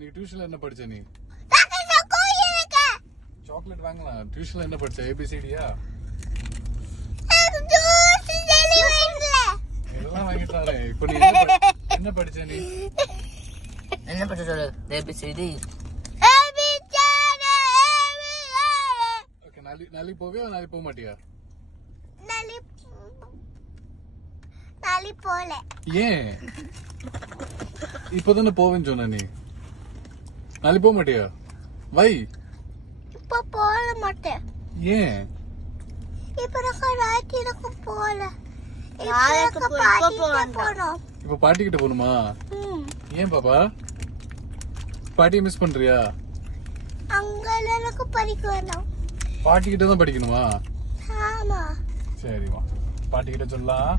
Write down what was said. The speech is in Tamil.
நீ டியூஷன்ல என்ன படிச்ச நீ? சாக்லேட் வாங்கலாம். டியூஷன்ல என்ன படிச்ச? ஏபிசிடியா? எல்லாம் வாங்கிட்டாரே. இப்போ நீ என்ன படிச்ச நீ? என்ன படிச்ச சொல்லு? ஏபிசிடி. ஓகே, நாளை போவியா நாளை போக மாட்டியா? நாளை போல. ஏன்? இப்போதானே போவேன்னு சொன்ன நீ. நாளை போக மாட்டியா? வை. இப்போ போக மாட்டேன். ஏன்? இப்போ ராத்திரிக்கு போல. இப்ப பாட்டி கிட்ட போகணுமா? ஏன் பாப்பா? பாட்டியை மிஸ் பண்றியா? அங்க படிக்கணும். பாட்டி கிட்ட தான் படிக்கணுமா? ஆமா. சரிமா, பாட்டி கிட்ட சொல்லலாம்.